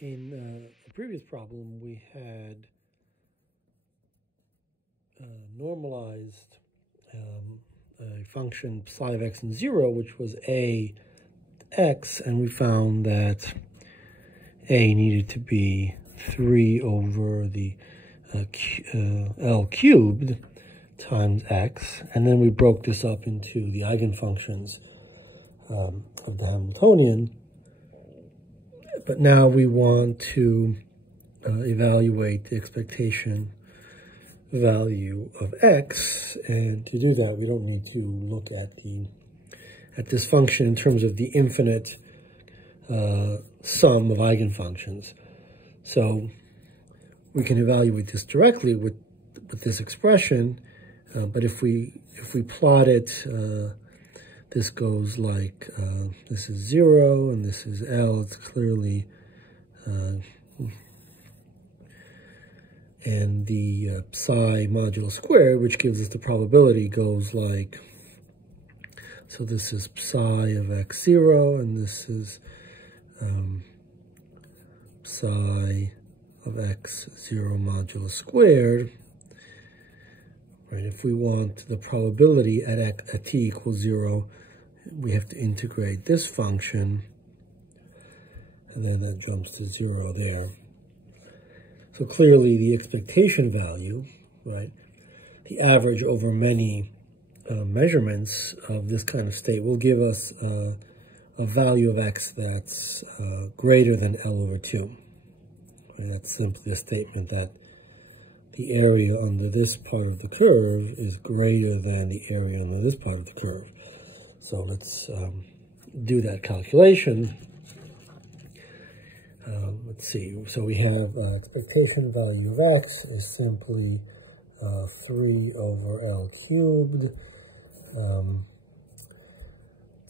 In a previous problem, we had normalized a function psi of x and 0, which was a x, and we found that a needed to be 3 over the L cubed times x, and then we broke this up into the eigenfunctions of the Hamiltonian. But now we want to evaluate the expectation value of x, and to do that we don't need to look at this function in terms of the infinite sum of eigenfunctions. So we can evaluate this directly with this expression, but if we plot it, this goes like this is 0 and this is L. It's clearly and the psi modulo squared, which gives us the probability, goes like, so this is psi of x0, and this is psi of x0 modulo squared. Right? If we want the probability at t equals 0, we have to integrate this function, and then that jumps to 0 there. So clearly the expectation value, right, the average over many measurements of this kind of state will give us a value of x that's greater than L over 2. Right? That's simply a statement that the area under this part of the curve is greater than the area under this part of the curve. So let's do that calculation. Let's see. So we have expectation value of x is simply 3 over L cubed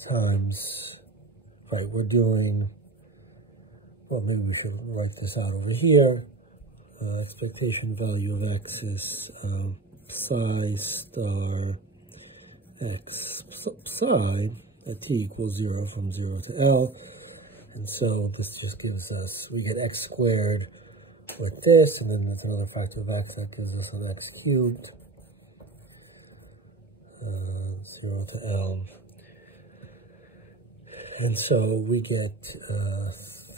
times, right, we're doing, well, maybe we should write this out over here. Expectation value of x is psi star x psi at t equals 0 from 0 to L. And so this just gives us, we get x squared with this, and then there's another factor of x that gives us an x cubed, 0 to L. And so we get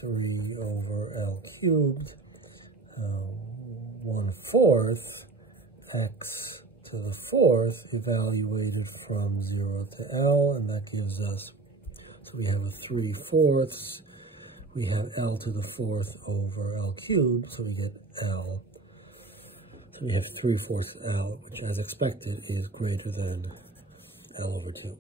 3 over L cubed, 1/4 x to the 4th evaluated from 0 to L, and that gives us, so we have a 3/4, we have L to the 4th over L cubed, so we get L. So we have 3/4 L, which as expected is greater than L over 2.